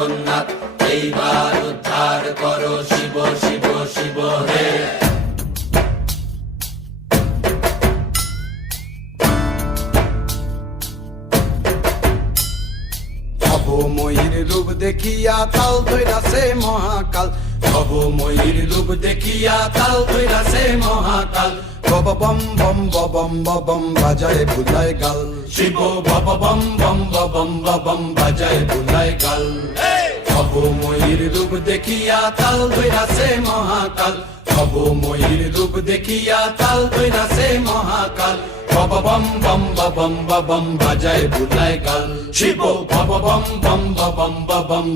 জগন্নাথ, এইবার উদ্ধার করো শিব শিব শিব হে। ভবময়ীর রূপ দেখিয়া তাল ধৈরাছে মহাকাল, ভবময়ীর রূপ দেখিয়া তাল ধইরাছে মহাকাল। বব বম বম বম বম বাজায় বুলায় গাল, শিব বব বম বম বম বম বাজায় বুলায় গাল। ভবময়ীর রূপ দেখিয়া তাল ধইরাছে মহাকাল, ভবময়ীর রূপ দেখিয়া তাল ধইরাছে মহাকাল। বব বম বম বম বম বাজায় বুলায় গাল, শিব বব বম বম বম বম